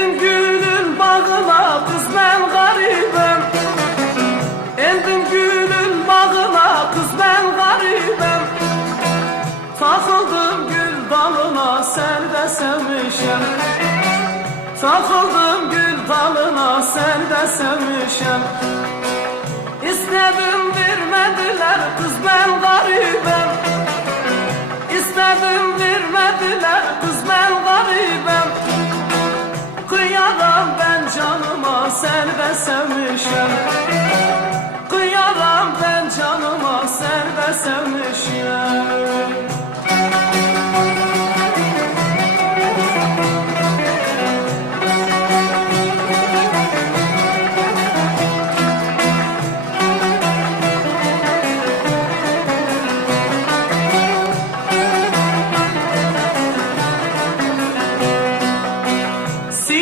Endim gülün bağına kız ben garibim. Endim gülün bağına kız ben garibim. Takıldım gül dalına sen de sevmişim. Takıldım gül dalına sen de sevmişim. İstedim vermediler kız ben garibim. İstedim vermediler kız ben garibim. Kıyaram ben canıma sen de sevmişim. Kıyaram ben canıma sen de sevmişim.